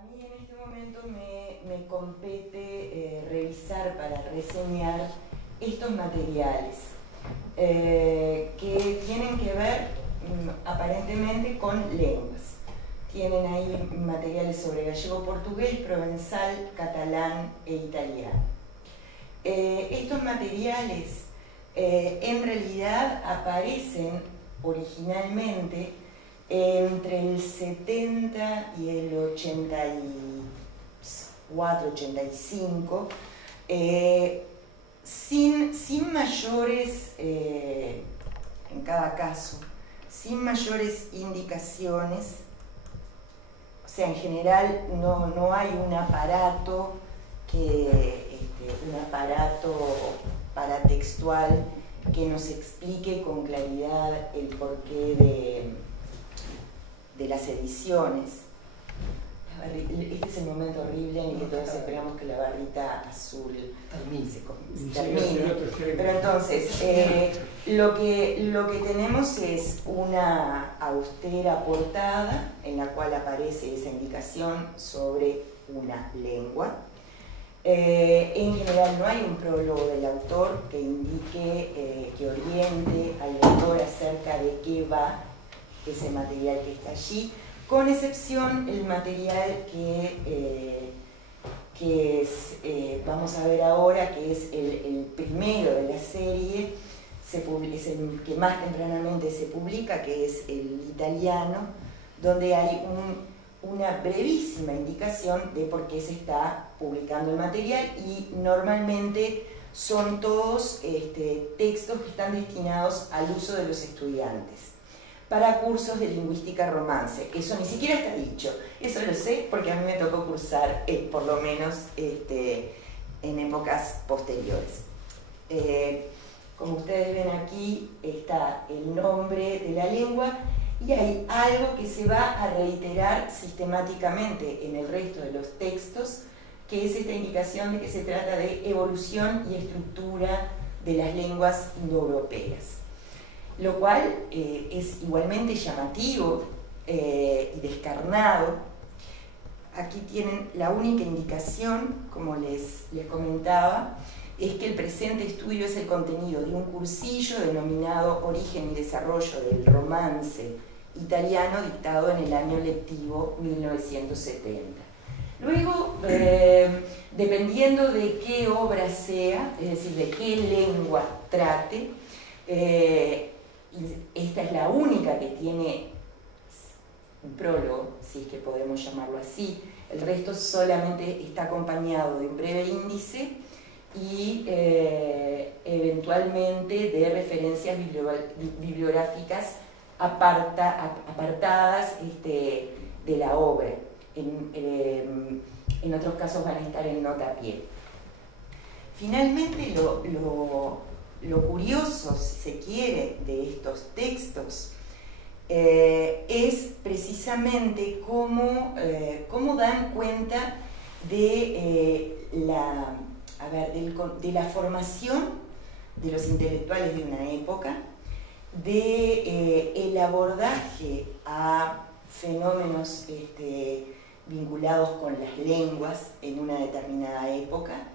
A mí en este momento me compete revisar para reseñar estos materiales que tienen que ver aparentemente con lenguas. Tienen ahí materiales sobre gallego-portugués, provenzal, catalán e italiano. Estos materiales en realidad aparecen originalmente entre el 70 y el 84, 85, sin mayores, en cada caso, sin mayores indicaciones. O sea, en general no hay un aparato paratextual que nos explique con claridad el porqué de las ediciones. Este es el momento horrible en el que todos esperamos que la barrita azul se termine. Pero entonces, lo que tenemos es una austera portada en la cual aparece esa indicación sobre una lengua. En general no hay un prólogo del autor que indique, que oriente al lector acerca de qué va ese material que está allí, con excepción el material que vamos a ver ahora, que es el primero de la serie, es el que más tempranamente se publica, que es el italiano, donde hay una brevísima indicación de por qué se está publicando el material, y normalmente son todos textos que están destinados al uso de los estudiantes para cursos de lingüística romance. Eso ni siquiera está dicho, eso lo sé porque a mí me tocó cursar por lo menos en épocas posteriores. Como ustedes ven aquí está el nombre de la lengua, y hay algo que se va a reiterar sistemáticamente en el resto de los textos, que es esta indicación de que se trata de evolución y estructura de las lenguas indoeuropeas, lo cual es igualmente llamativo y descarnado. Aquí tienen la única indicación, como les comentaba, es que el presente estudio es el contenido de un cursillo denominado Origen y Desarrollo del Romance Italiano, dictado en el año lectivo 1970. Luego, dependiendo de qué obra sea, es decir, de qué lengua trate, esta es la única que tiene un prólogo, si es que podemos llamarlo así. El resto solamente está acompañado de un breve índice y eventualmente de referencias bibliográficas apartadas de la obra. En otros casos van a estar en nota a pie. Finalmente, lo curioso, si se quiere, de estos textos es precisamente cómo dan cuenta de la formación de los intelectuales de una época, el abordaje a fenómenos vinculados con las lenguas en una determinada época.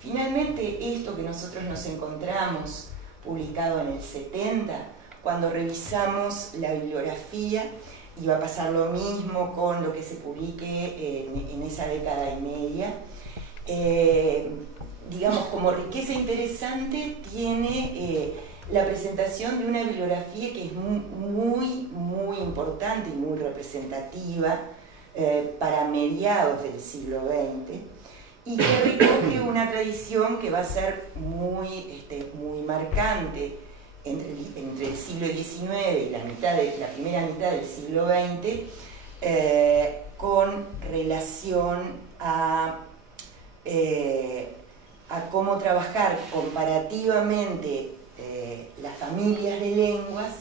Finalmente, esto que nosotros nos encontramos publicado en el 70, cuando revisamos la bibliografía, y va a pasar lo mismo con lo que se publique en esa década y media, digamos, como riqueza interesante tiene la presentación de una bibliografía que es muy importante y muy representativa para mediados del siglo XX, y que recoge una tradición que va a ser muy marcante entre el siglo XIX y la primera mitad del siglo XX, con relación a cómo trabajar comparativamente las familias de lenguas,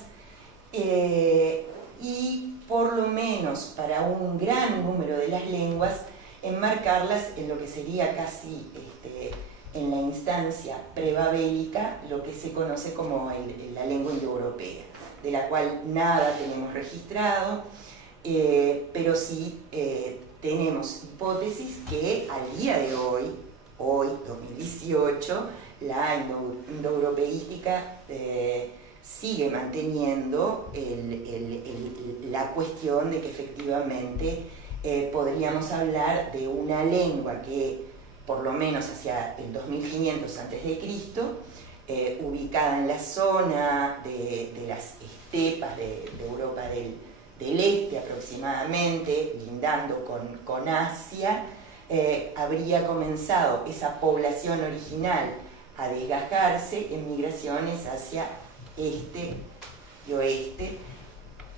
y por lo menos para un gran número de las lenguas enmarcarlas en lo que sería casi en la instancia prebabélica, lo que se conoce como la lengua indoeuropea, de la cual nada tenemos registrado, pero sí tenemos hipótesis que al día de hoy, 2018, la indoeuropeística sigue manteniendo la cuestión de que efectivamente podríamos hablar de una lengua que, por lo menos hacia el 2500 a.C., ubicada en la zona de las estepas de Europa del Este aproximadamente, lindando con Asia, habría comenzado esa población original a desgajarse en migraciones hacia este y oeste,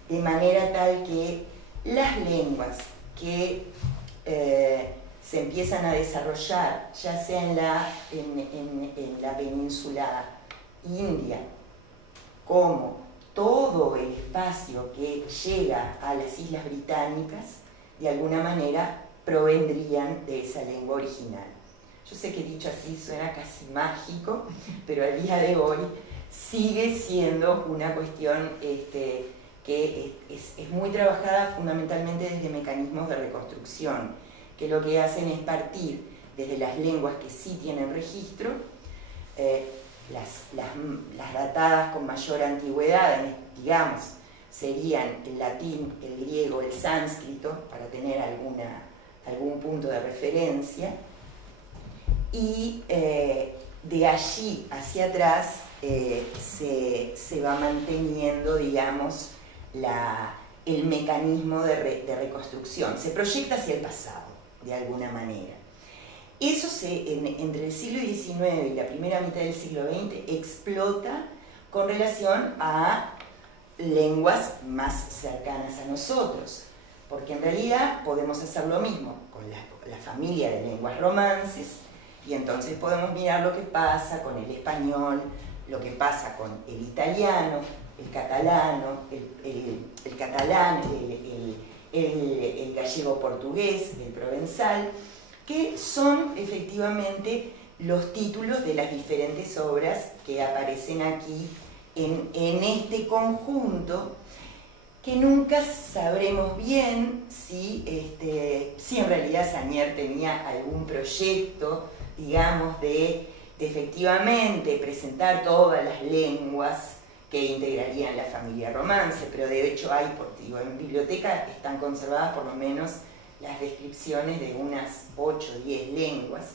de manera tal que las lenguas que se empiezan a desarrollar, ya sea en la península india, como todo el espacio que llega a las Islas Británicas, de alguna manera provendrían de esa lengua original. Yo sé que dicho así suena casi mágico, pero al día de hoy sigue siendo una cuestión que es muy trabajada fundamentalmente desde mecanismos de reconstrucción, que lo que hacen es partir desde las lenguas que sí tienen registro, las datadas con mayor antigüedad, digamos, serían el latín, el griego, el sánscrito, para tener algún punto de referencia, y de allí hacia atrás se va manteniendo, digamos, el mecanismo de reconstrucción, se proyecta hacia el pasado, de alguna manera. Eso entre el siglo XIX y la primera mitad del siglo XX explota con relación a lenguas más cercanas a nosotros, porque en realidad podemos hacer lo mismo con la familia de lenguas romances, y entonces podemos mirar lo que pasa con el español, lo que pasa con el italiano, el catalano, el gallego-portugués, el provenzal, que son efectivamente los títulos de las diferentes obras que aparecen aquí en este conjunto, que nunca sabremos bien si en realidad Sagnier tenía algún proyecto, digamos, de efectivamente presentar todas las lenguas que integrarían la familia romance, pero de hecho hay, en biblioteca están conservadas por lo menos las descripciones de unas 8 o 10 lenguas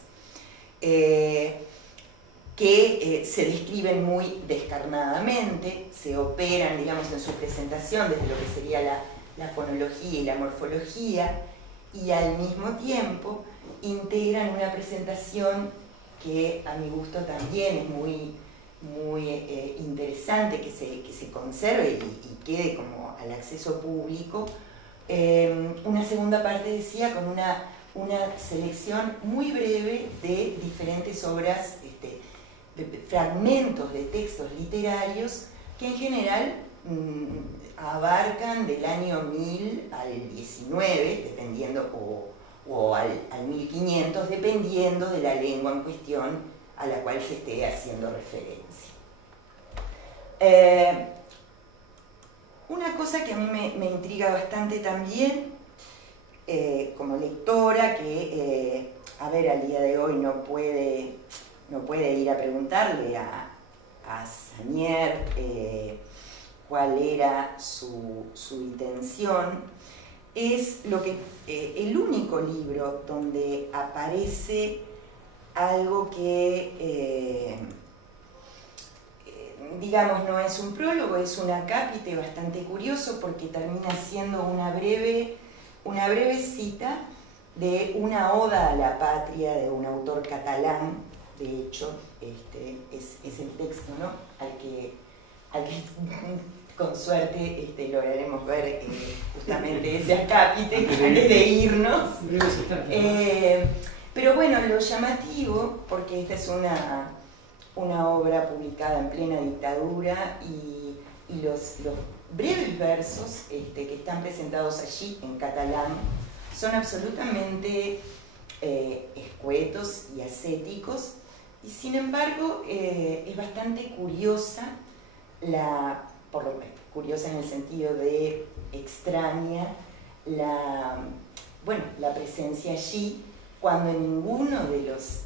que se describen muy descarnadamente, se operan, digamos, en su presentación desde lo que sería la fonología y la morfología, y al mismo tiempo integran una presentación que a mi gusto también es muy interesante que se conserve y quede como al acceso público. Una segunda parte, decía, con una selección muy breve de diferentes obras, fragmentos de textos literarios que en general abarcan del año 1000 al 19, dependiendo, o al 1500, dependiendo de la lengua en cuestión a la cual se esté haciendo referencia. Una cosa que a mí me intriga bastante también, como lectora, que al día de hoy no puede ir a preguntarle a Sagnier cuál era su intención, es el único libro donde aparece algo que, digamos, no es un prólogo, es un acápite bastante curioso, porque termina siendo una breve cita de una oda a la patria de un autor catalán. De hecho, es el texto, ¿no?, al que con suerte lograremos ver justamente ese acápite antes de irnos. Pero bueno, lo llamativo, porque esta es una obra publicada en plena dictadura, y los breves versos que están presentados allí en catalán son absolutamente escuetos y ascéticos, y sin embargo es bastante curiosa, curiosa en el sentido de extraña, bueno, la presencia allí, cuando en ninguno de los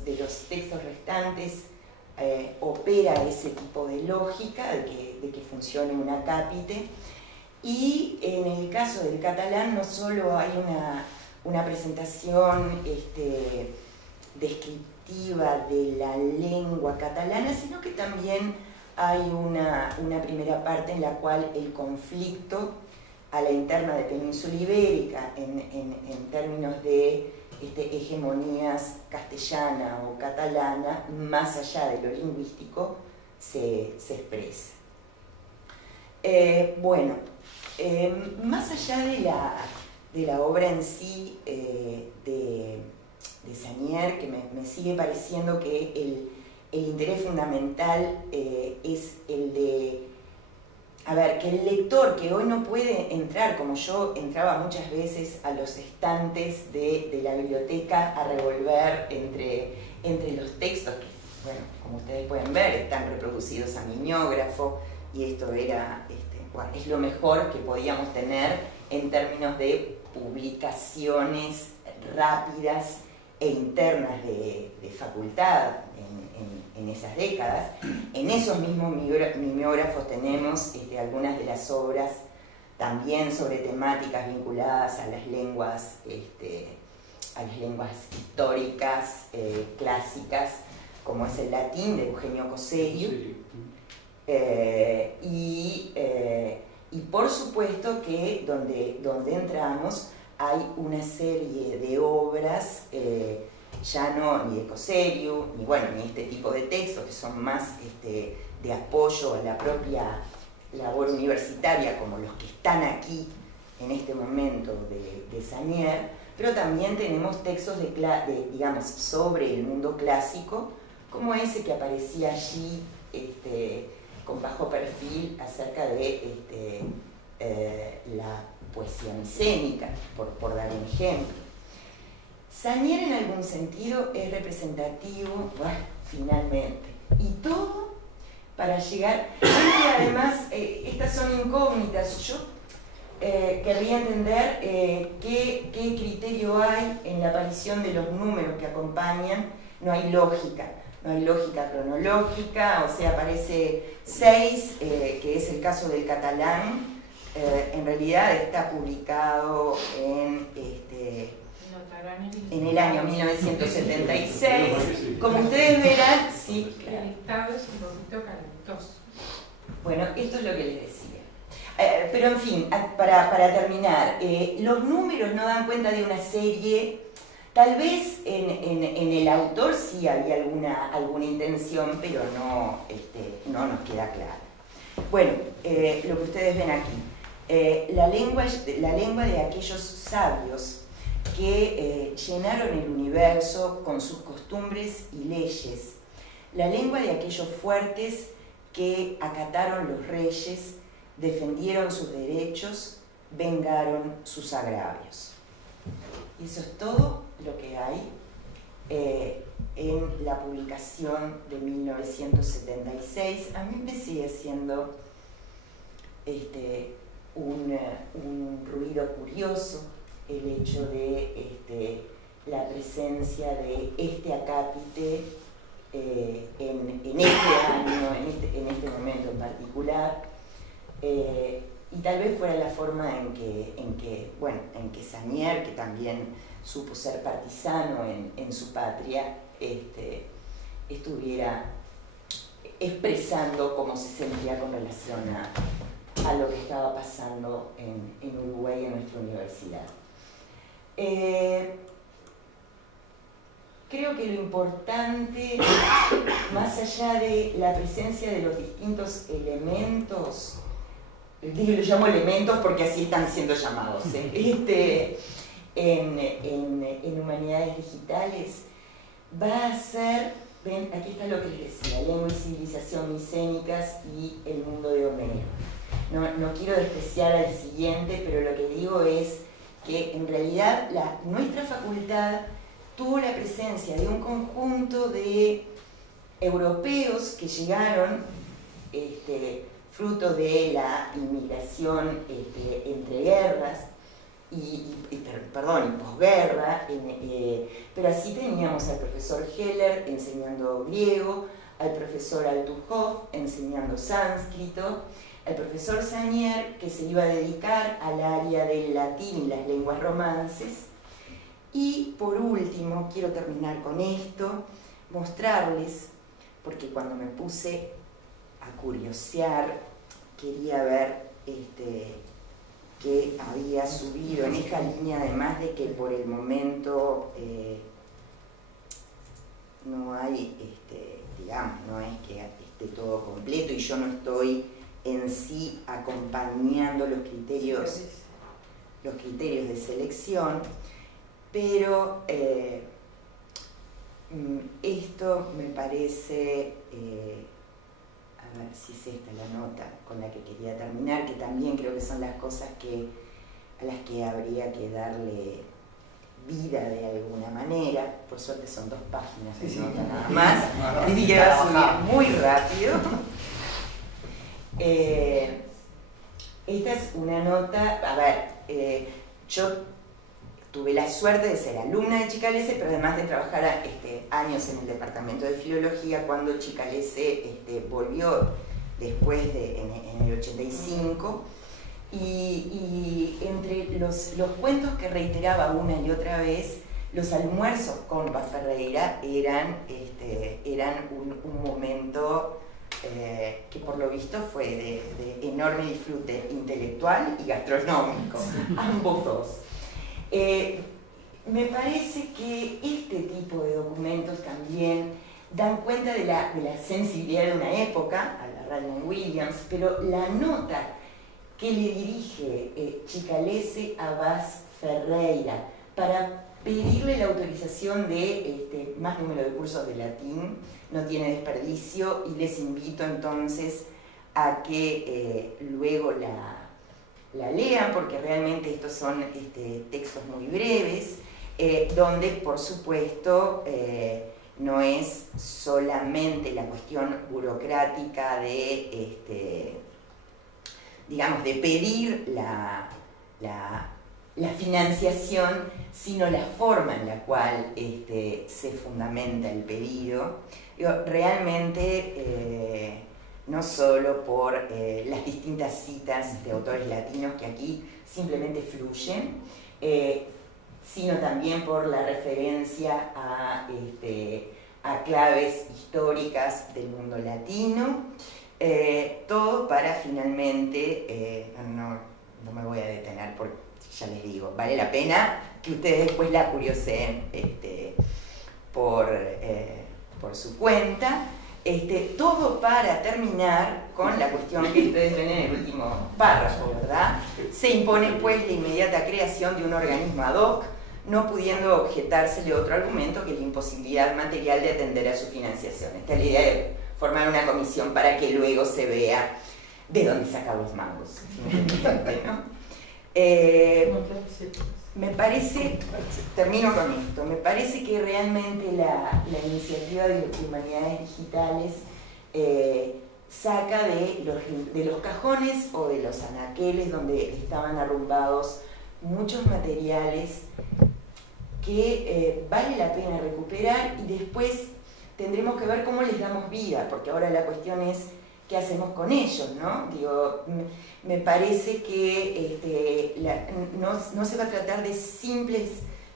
textos restantes opera ese tipo de lógica de que funcione un acápite. Y en el caso del catalán no solo hay una presentación descriptiva de la lengua catalana, sino que también hay una primera parte en la cual el conflicto a la interna de Península Ibérica en términos de hegemonías castellana o catalana, más allá de lo lingüístico, se expresa. Bueno, más allá de la obra en sí de Sagnières, que me sigue pareciendo que el interés fundamental es el de, a ver, que el lector que hoy no puede entrar, como yo entraba muchas veces a los estantes de la biblioteca a revolver entre los textos, que, bueno, como ustedes pueden ver, están reproducidos a mimeógrafo, y esto era, bueno, es lo mejor que podíamos tener en términos de publicaciones rápidas e internas de facultad en esas décadas. En esos mismos mimeógrafos tenemos algunas de las obras también sobre temáticas vinculadas a las lenguas históricas, clásicas, como es el latín de Eugenio Coserio. Sí. Y por supuesto que donde entramos hay una serie de obras, ya no ni de Coserio, ni este tipo de textos que son más de apoyo a la propia labor universitaria, como los que están aquí en este momento de Sagnières, pero también tenemos textos digamos, sobre el mundo clásico, como ese que aparecía allí con bajo perfil acerca de la poesía micénica, por dar un ejemplo. Sagnières en algún sentido es representativo, bueno, finalmente, y todo para llegar, además, estas son incógnitas. Yo querría entender qué criterio hay en la aparición de los números que acompañan. No hay lógica cronológica, o sea, aparece 6, que es el caso del catalán. En realidad está publicado en el año 1976. Como ustedes verán, sí, claro. El estado es un poquito calentoso. Bueno, esto es lo que les decía. Pero en fin, para terminar, los números no dan cuenta de una serie. Tal vez en el autor sí había alguna intención, pero no nos queda claro. Bueno, lo que ustedes ven aquí. La lengua de aquellos sabios que llenaron el universo con sus costumbres y leyes. La lengua de aquellos fuertes que acataron los reyes, defendieron sus derechos, vengaron sus agravios. Y eso es todo lo que hay en la publicación de 1976. A mí me sigue siendo un ruido curioso el hecho de la presencia de este acápite en este año, en este momento en particular, y tal vez fuera la forma en que Sagnières, que también supo ser partisano en su patria, estuviera expresando cómo se sentía con relación a lo que estaba pasando en Uruguay, en nuestra universidad. Creo que lo importante, más allá de la presencia de los distintos elementos, lo llamo elementos porque así están siendo llamados, en humanidades digitales, va a ser, ven, aquí está lo que les decía, lengua y civilización micénicas y el mundo de Homero. No quiero despreciar al siguiente, pero lo que digo es que en realidad nuestra facultad tuvo la presencia de un conjunto de europeos que llegaron fruto de la inmigración entre guerras, perdón, y posguerra, pero así teníamos al profesor Heller enseñando griego, al profesor Altuhoff enseñando sánscrito, al profesor Sagnier, que se iba a dedicar al área del latín y las lenguas romances. Y por último, quiero terminar con esto, mostrarles, porque cuando me puse a curiosear, quería ver qué había subido en esta línea, además de que por el momento no hay, digamos, no es que esté todo completo y yo no estoy en sí acompañando los criterios de selección, pero esto me parece, a ver si es esta la nota con la que quería terminar, que también creo que son las cosas a las que habría que darle vida de alguna manera. Por suerte son 2 páginas de nota nada más, así que va a subir muy rápido. Esta es una nota, a ver, yo tuve la suerte de ser alumna de Chicalese, pero además de trabajar años en el departamento de filología, cuando Chicalese volvió después en el 85, y entre los cuentos que reiteraba una y otra vez, los almuerzos con Paz Ferreira eran un momento que por lo visto fue de enorme disfrute intelectual y gastronómico, ambos dos. Me parece que este tipo de documentos también dan cuenta de la sensibilidad de una época, a la Raymond Williams, pero la nota que le dirige Chicalese a Paz Ferreira para pedirle la autorización de más número de cursos de latín no tiene desperdicio, y les invito entonces a que luego la lean, porque realmente estos son textos muy breves, donde por supuesto no es solamente la cuestión burocrática de, digamos, de pedir la financiación, sino la forma en la cual se fundamenta el pedido. Realmente no solo por las distintas citas de autores latinos que aquí simplemente fluyen, sino también por la referencia a claves históricas del mundo latino, todo para finalmente, no me voy a detener porque ya les digo, vale la pena que ustedes después la curioseen por su cuenta. Todo para terminar con la cuestión que ustedes ven en el último párrafo, ¿verdad? Se impone pues la inmediata creación de un organismo ad hoc, no pudiendo objetársele otro argumento que la imposibilidad material de atender a su financiación. Esta es la idea de formar una comisión para que luego se vea de dónde saca los mangos, ¿no? Me parece, termino con esto, me parece que realmente la iniciativa de Humanidades Digitales saca de los cajones o de los anaqueles donde estaban arrumbados muchos materiales que vale la pena recuperar, y después tendremos que ver cómo les damos vida, porque ahora la cuestión es qué hacemos con ellos, ¿no? Digo, me parece que no se va a tratar de simples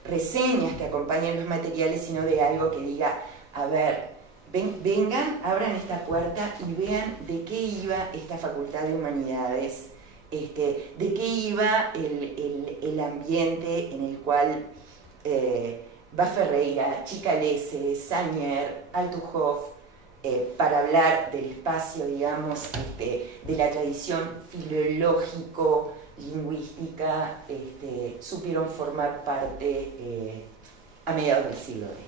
reseñas que acompañen los materiales, sino de algo que diga, a ver, vengan, abran esta puerta y vean de qué iba esta Facultad de Humanidades, de qué iba el ambiente en el cual Paz Ferreira, Chicalese, Sagnier, Altuhoff, para hablar del espacio, digamos, de la tradición filológico-lingüística, supieron formar parte a mediados del siglo XX.